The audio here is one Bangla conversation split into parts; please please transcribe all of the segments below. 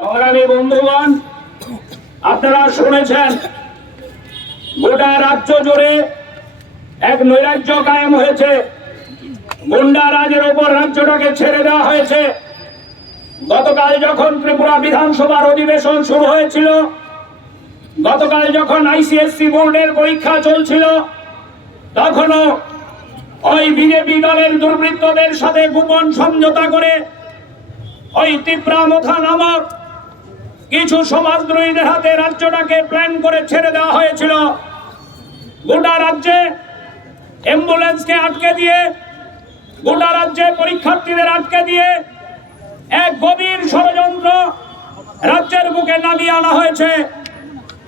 সংগ্রামী বন্ধুগণ, আপনারা শুনেছেন গোটা রাজ্য জুড়ে এক নৈরাজ্য কায়েম হয়েছে। গুন্ডা রাজের উপর রাজ্যটাকে ছেড়ে দেওয়া হয়েছে। গতকাল যখন ত্রিপুরা বিধানসভার অধিবেশন শুরু হয়েছিল, গতকাল যখন আইসিএসসি বোর্ডের পরীক্ষা চলছিল, তখনও ওই বিজেপি দলের দুর্বৃত্তদের সাথে গোপন সমঝোতা করে ওই তিপ্রামথা নামক কিছু সমাজদ্রোহীদের হাতে রাজ্যটাকে প্ল্যান করে ছেড়ে দেওয়া হয়েছিল। গোটা রাজ্যে অ্যাম্বুলেন্সকে আটকে দিয়ে, গোটা রাজ্যে পরীক্ষার্থীদের আটকে দিয়ে এক গভীর ষড়যন্ত্র রাজ্যের বুকে নামিয়ে আনা হয়েছে।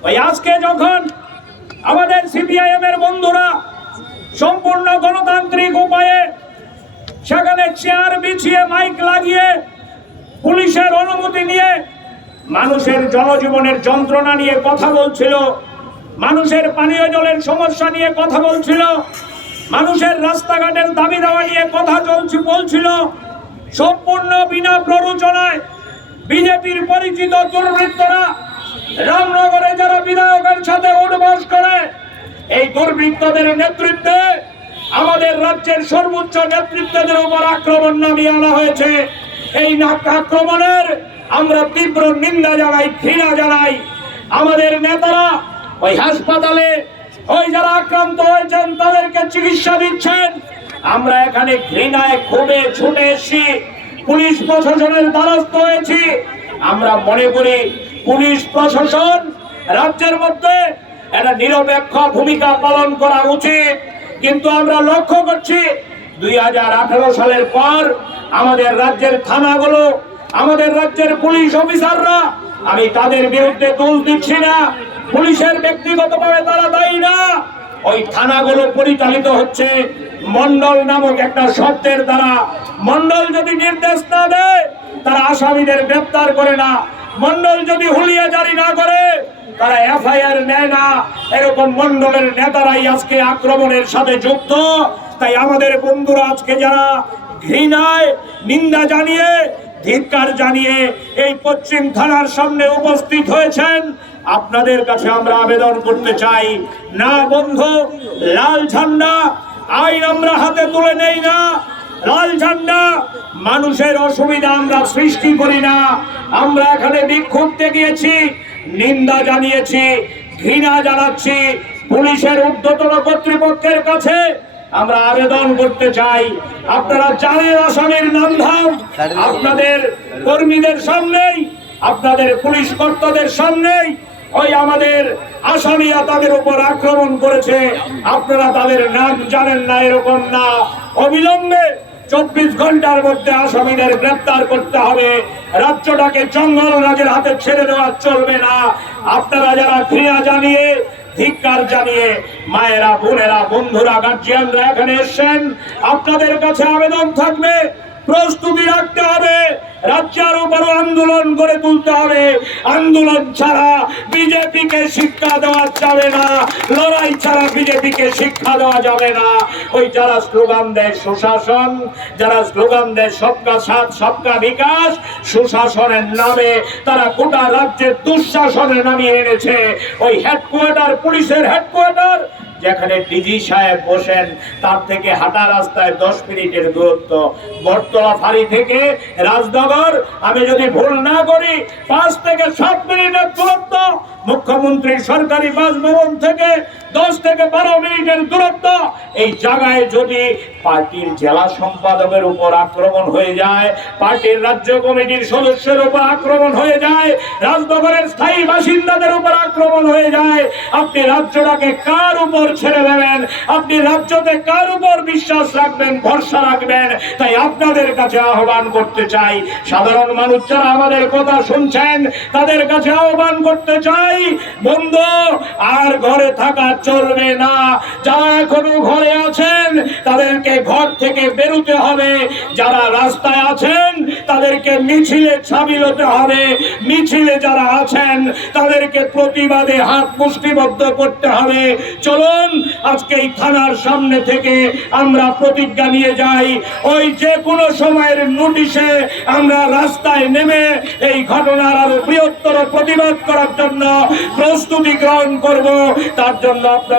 ওই আজকে যখন আমাদের সিপিআইএম এর বন্ধুরা সম্পূর্ণ গণতান্ত্রিক উপায়ে সেখানে চেয়ার বিছিয়ে মাইক লাগিয়ে পুলিশের অনুমতি নিয়ে মানুষের জনজীবনের যন্ত্রণা নিয়ে কথা বলছিল, মানুষের পানীয় জলের সমস্যা নিয়ে কথা বলছিল, মানুষের রাস্তাঘাটের দাবি দাওয়া নিয়ে কথা বলছিল, সম্পূর্ণ বিনা প্ররোচনায় বিজেপির পরিচিত দুর্বৃত্তরা রামনগরে যারা বিধায়কের সাথে উঠবস করে, এই দুর্বৃত্তদের নেতৃত্বে আমাদের রাজ্যের সর্বোচ্চ নেতৃত্বদের উপর আক্রমণ নামিয়ে আনা হয়েছে। এই আক্রমণের আমরা তীব্র নিন্দা জানাই, ঘৃণা জানাই। আমাদের নেতারা ওই হাসপাতালে ওই যারা আক্রান্ত হয়েছেন তাদেরকে চিকিৎসা দিচ্ছেন। আমরা এখানে ঘৃণায় ক্ষোভে ছুটে এসেছি, পুলিশ প্রশাসনের দ্বারস্থ হয়েছি। আমরা মনে করি পুলিশ প্রশাসন রাজ্যের মধ্যে একটা নিরপেক্ষ ভূমিকা পালন করা উচিত। কিন্তু আমরা লক্ষ্য করছি 2018 সালের পর আমাদের রাজ্যের থানাগুলো, আমাদের রাজ্যের পুলিশ অফিসাররা, আমি তাদের বিরুদ্ধে দোষ দিচ্ছি না, পুলিশের ব্যক্তিগতভাবে তারা দায়ী না, ওই থানাগুলো পরিচালিত হচ্ছে মন্ডল নামক একটা শব্দের দ্বারা। মন্ডল যদি নির্দেশ না দেয় তারা আসামিদের গ্রেফতার করে না, মন্ডল যদি হুলিয়া জারি না করে তারা এফআইআর নেয় না। এরকম মন্ডলের নেতারাই আজকে আক্রমণের সাথে যুক্ত। তাই আমাদের বন্ধুরা আজকে যারা ঘৃণায় নিন্দা জানিয়ে, ধিক্কার জানিয়ে এই পশ্চিম থানার সামনে উপস্থিত হয়েছেন, আপনাদের কাছে আমরা আবেদন করতে চাই, না বন্ধু, লাল ঝান্ডা আইন আমরা হাতে তুলে নেই না, লাল ঝান্ডা মানুষের অসুবিধা আমরা সৃষ্টি করি না। আমরা এখানে বিক্ষোভ দেখিয়েছি, নিন্দা জানিয়েছি, ঘৃণা জানাচ্ছি। পুলিশের ঊর্ধ্বতন কর্তৃপক্ষের কাছে আমরা আবেদন করতে চাই, আপনারা জানেন আসামির নামধাম আপনাদের কর্মীদের সামনেই, আপনাদের পুলিশ কর্তাদের সামনেই ওই আমাদের আসামিরা তাদের উপর আক্রমণ করেছে, আপনারা তাদের নাম জানেন না এরকম না। অবিলম্বে 24 ঘন্টার মধ্যে আসামিদের গ্রেফতার করতে হবে। রাজ্যটাকে জঙ্গল রাজের হাতে ছেড়ে দেওয়া চলবে না। আপনারা যারা ঘৃণা জানিয়ে, ধিক্কার জানিয়ে মায়েরা, বোনেরা, বন্ধুরা, গার্জিয়ানরা এখানে এসেছেন, আপনাদের কাছে আবেদন থাকবে, প্রস্তুতি রাখতে হবে, রাজ্যের উপরও আন্দোলন গড়ে তুলতে হবে। আন্দোলন ছাড়া বিজেপিকে শিক্ষা দেওয়া যাবে না, লড়াই ছাড়া বিজেপিকে শিক্ষা দেওয়া যাবে না। ওই যারা স্লোগান দেয় সুশাসন, যারা স্লোগান দেয় সবকা সাথ সবকা বিকাশ, সুশাসনের নামে তারা গোটা রাজ্যের দুঃশাসনে নামিয়ে এনেছে। ওই হেডকোয়ার্টার, পুলিশের হেডকোয়ার্টার যেখানে ডিজি সাহেব বসেন তার থেকে হাঁটা রাস্তায় 10 মিনিটের দূরত্ব, বটতলা ফাঁড়ি থেকে রাজনগর আমি যদি ভুল না করি 5 থেকে 7 মিনিটের দূরত্ব, মুখ্যমন্ত্রীর সরকারি বাসভবন থেকে 10 থেকে 12 মিনিটের দূরত্ব। এই জায়গায় যদি পার্টির জেলা সম্পাদকের উপর আক্রমণ হয়ে যায়, পার্টির রাজ্য কমিটির সদস্যের উপর আক্রমণ হয়ে যায়, রাজনগরের স্থায়ী বাসিন্দাদের উপর আক্রমণ হয়ে যায়, আপনি রাজ্যটাকে কার উপর ছেড়ে দেবেন? আপনি রাজ্যতে কার উপর বিশ্বাস রাখবেন, ভরসা রাখবেন? তাই আপনাদের কাছে আহ্বান করতে চাই, সাধারণ মানুষ যারা আমাদের কথা শুনছেন তাদের কাছে আহ্বান করতে চাই, বন্ধু আর ঘরে থাকা চলবে না। যারা এখনো ঘরে আছেন তাদেরকে ঘর থেকে বেরোতে হবে, যারা রাস্তায় আছেন তাদেরকে মিছিলে সামিল হতে হবে, মিছিলে যারা আছেন তাদেরকে প্রতিবাদে হাত মুষ্টিবদ্ধ করতে হবে। চলুন আজকে এই থানার সামনে থেকে আমরা প্রতিজ্ঞা নিয়ে যাই, ওই যে কোনো সময়ের নোটিশে আমরা রাস্তায় নেমে এই ঘটনার আরো বৃহত্তর প্রতিবাদ করার জন্য প্রস্তুতি গ্রহণ করব। তার জন্য আপনারা